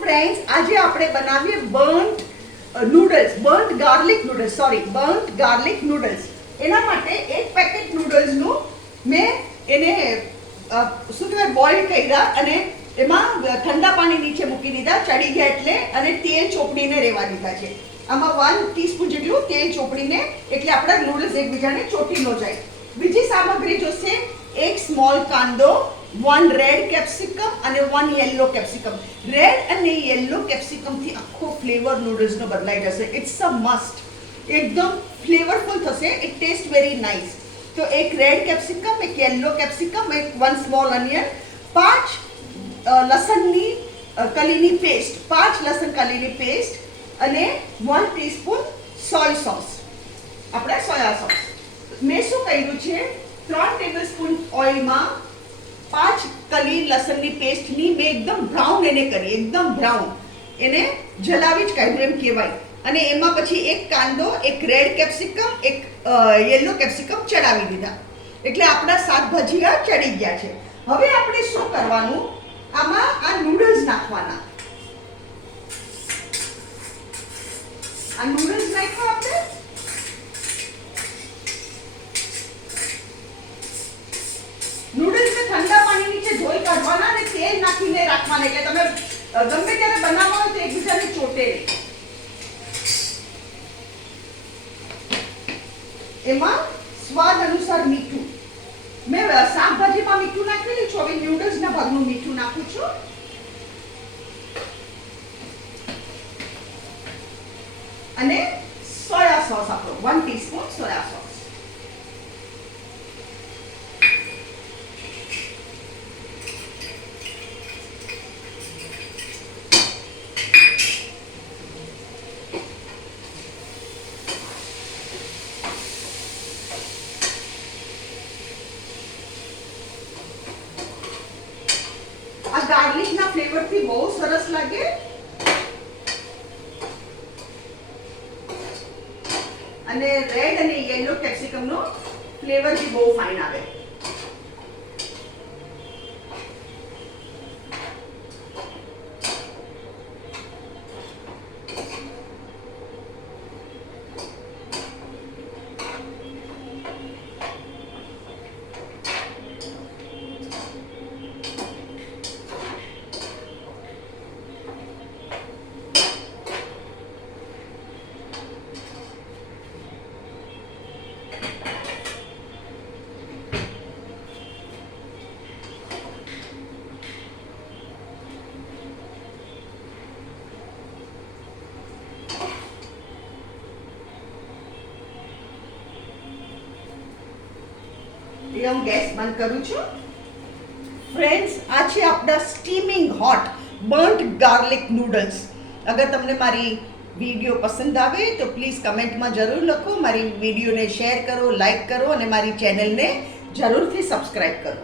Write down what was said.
Friends, આજે આપણે બનાવીએ બર્ન્ટ ગાર્લિક નૂડલ્સ. એના માટે એક પેકેટ નૂડલ્સનું મેં એને શું કહેવાય બોઇલ કર્યા અને એમાં ઠંડા પાણી નીચે મૂકી દીધા, ચડી ગયા એટલે, અને તેલ ચોપડીને રહેવા દીધા છે. આમાં 1 ટીસ્પૂન જેટલું તેલ ચોપડીને, એટલે આપણા નૂડલ્સ એકબીજાને ચોટી ન જાય. બીજી સામગ્રી જોશે: એક સ્મોલ કાંદો, 1 રેડ કેપ્સિકમ અને 1 યલો કેપ્સિકમ. રેડ અને યલો કેપ્સિકમથી આખો ફ્લેવર નૂડલ્સનો બદલાઈ જશે. It's a must. એકદમ ફ્લેવરફુલ થશે. It taste very nice. તો એક રેડ કેપ્સિકમ, એક યલો કેપ્સિકમ, એક 1 સ્મોલ ઓનિયન, 5 લસણની કલીની પેસ્ટ, 5 લસણ કલીની પેસ્ટ અને 1 ટીસ્પૂન સોય સોસ, આપણે સોયા સોસ. મેં શું કર્યું છે, 3 ટેબલસ્પૂન ઓઇલમાં 5 કલી લસણની પેસ્ટની મેં એકદમ બ્રાઉન એને કરી, એકદમ બ્રાઉન, એને જલાવી જ કાઢ્યું એમ કહેવાય. અને એમાં પછી એક કાંદો, એક રેડ કેપ્સિકમ, એક યલો કેપ્સિકમ ચડાવી દીધા. એટલે આપણા શાકભાજી ચડી ગયા છે. હવે આપણે શું કરવાનું, આમાં આ નૂડલ્સ નાખવાના. આ નૂડલ્સ નાખ્યા આપણે. નૂડલ્સને ઠંડા પાણી નીચે ધોઈ કાઢવાના અને તેલ નાખીને રાખવાના, એટલે તમે ગમે ત્યારે બનાવવા હોય તો એકબીજાને ચોટે. એમાં સ્વાદ અનુસાર મીઠું. મેં શાકભાજીમાં મીઠું નાખેલું છું, હવે નૂડલ્સના ભાગનું મીઠું નાખું છું. અને સોયા સોસ આપણો 1 ટીસ્પૂન સોયા સોસ. આ ગાર્લિકના ફ્લેવરથી બહુ સરસ લાગે. અને રેડ અને યલો કેપ્સિકમનો ફ્લેવર બી બહુ ફાઇન આવે. હું ગેસ બંધ કરું છું. ફ્રેન્ડ્સ, આ છે આપણા સ્ટીમિંગ હોટ બર્ન્ટ ગાર્લિક નૂડલ્સ. અગર તમને મારી વિડીયો પસંદ આવે તો પ્લીઝ કમેન્ટમાં જરૂર લખો, મારી વિડીયોને શેર કરો, લાઈક કરો અને મારી ચેનલને જરૂરથી સબસ્ક્રાઈબ કરો.